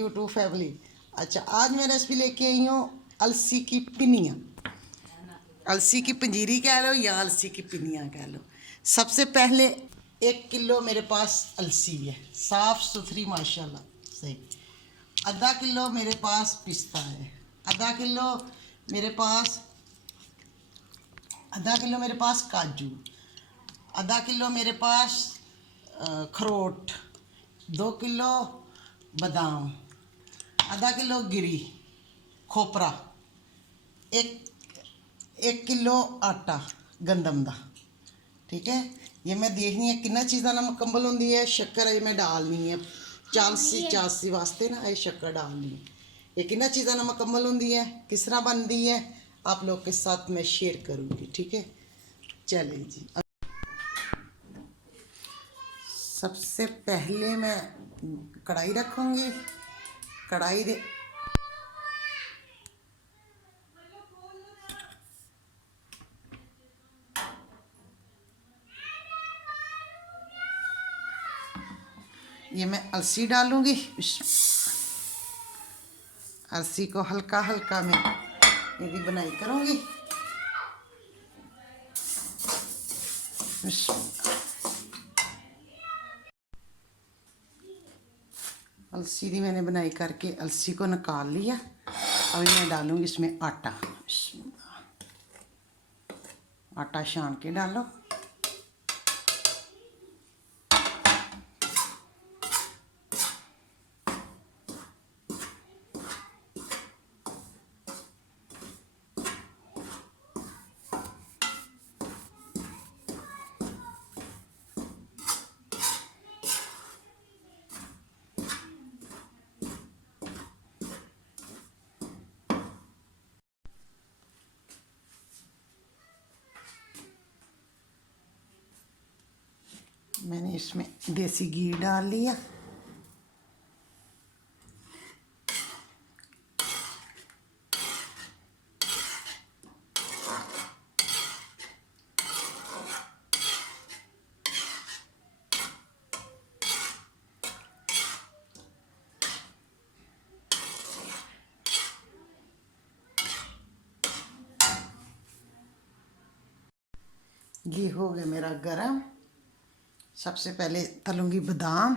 YouTube family. अच्छा, आज मैं रेसिपी लेके आई हूँ अलसी की पिन्नियाँ। अलसी की पंजीरी कह लो या अलसी की पिन्नियाँ कह लो। सबसे पहले 1 किलो मेरे पास अलसी है, साफ़ सुथरी माशाल्लाह सही। आधा किलो मेरे पास पिस्ता है, आधा किलो मेरे पास काजू, आधा किलो मेरे पास अखरोट, 2 किलो बादाम, आधा किलो गिरी खोपरा, एक किलो आटा गंदम का। ठीक है, ये मैं देखनी है कितना चीज़ा ना मुकम्मल होंगी है। शक्कर ये मैं डालनी है चासी वास्ते ना, ये शक्कर डालनी है। ये कितना चीज़ा ना मुकम्मल होंगी है, किस तरह बनती है आप लोग के साथ मैं शेयर करूँगी। ठीक है, चलें जी। सबसे पहले मैं कढ़ाई रखूँगी। कढ़ाई दे ये मैं अलसी डालूँगी। अलसी को हल्का हल्का मैं यदि बनाई करूँगी। अलसी की मैंने बनाई करके अलसी को निकाल लिया। अभी मैं डालूँगी इसमें आटा। आटा छान के डालो। मैंने इसमें देसी घी डाल लिया। घी हो गया मेरा गरम। सबसे पहले तलूंगी बादाम।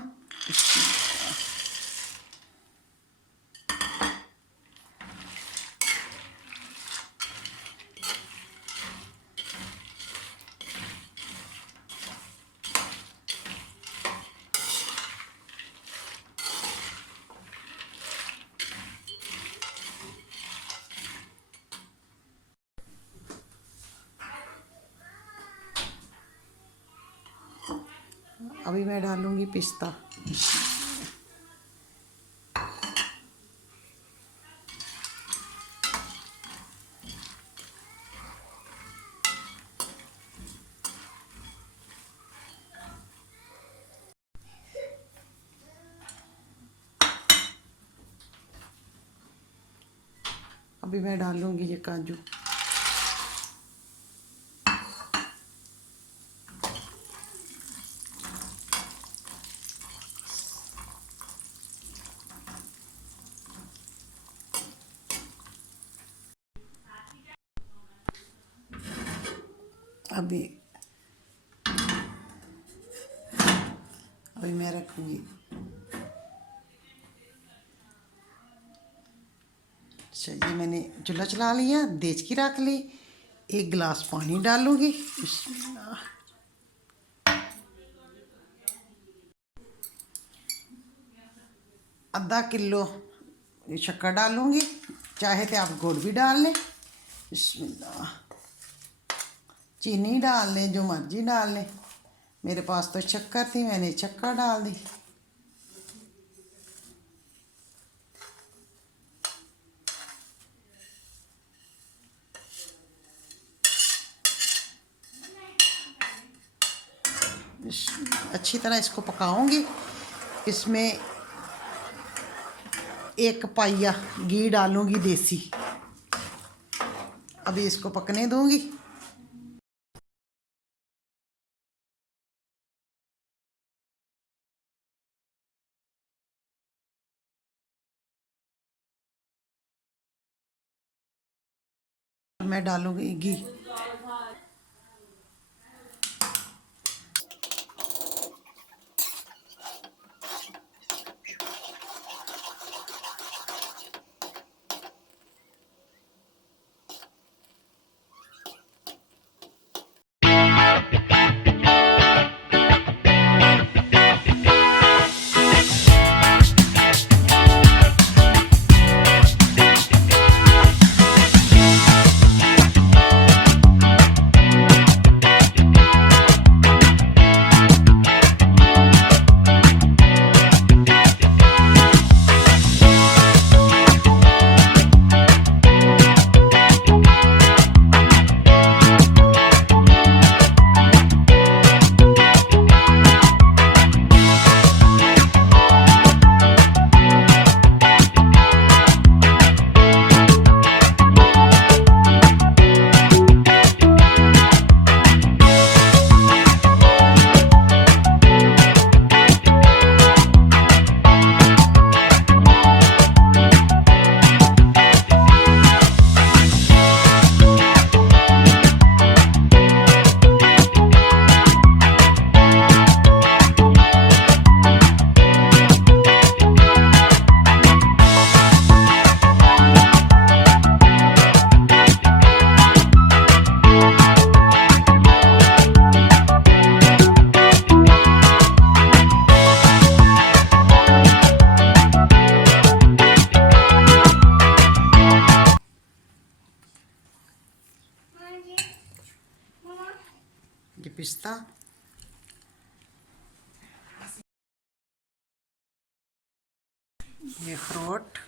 अभी मैं डालूंगी पिस्ता। अभी मैं डालूंगी ये काजू। अभी मैं रखूँगी। अच्छा, ये मैंने चूल्हा चला लिया, देचकी रख ली। 1 गिलास पानी डालूँगी। आधा किलो शक्कर डालूँगी, चाहे तो आप गुड़ भी डाल लें। बिस्मिल्लाह। चीनी डाल लें, जो मर्जी डाल लें। मेरे पास तो शक्कर थी, मैंने शक्कर डाल दी। अच्छी तरह इसको पकाऊंगी। इसमें 1 पाइया घी डालूंगी देसी। अभी इसको पकने दूंगी। मैं डालूंगी घी। ये पिस्ता, ये अखरोट,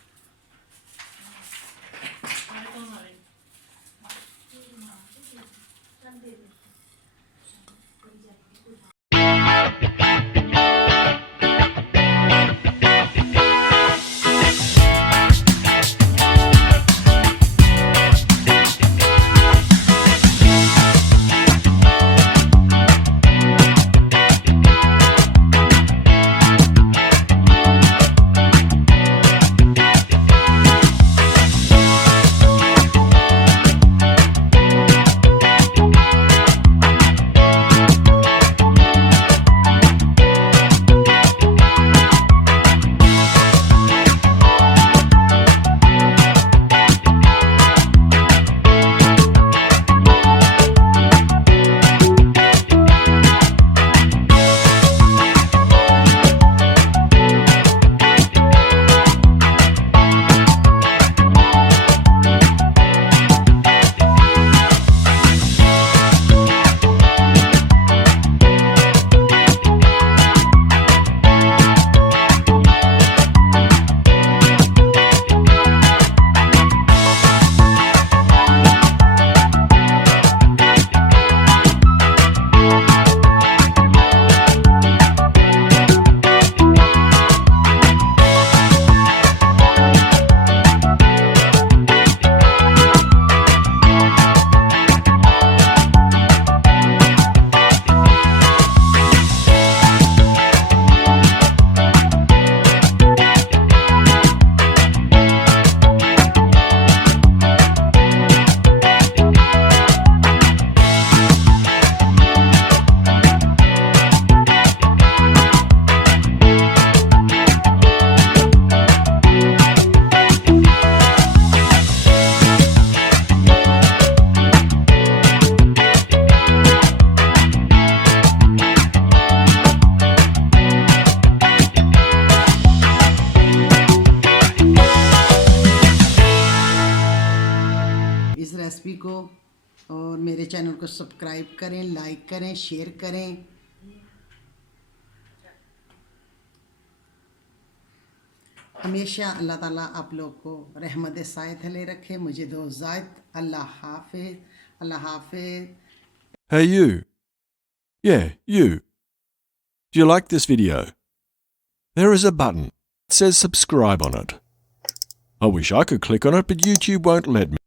रेसिपी को और मेरे चैनल को सब्सक्राइब करें, लाइक करें, शेयर करें। हमेशा अल्लाह ताला आप लोग को रहमत सायत ले रखे। मुझे दो इजाज़त। अल्लाह हाफिज़, अल्लाह हाफिज़। Hey you. Yeah, you. Do you like this video? There is a button. It says subscribe on it. I wish I could click on it, but YouTube won't let me.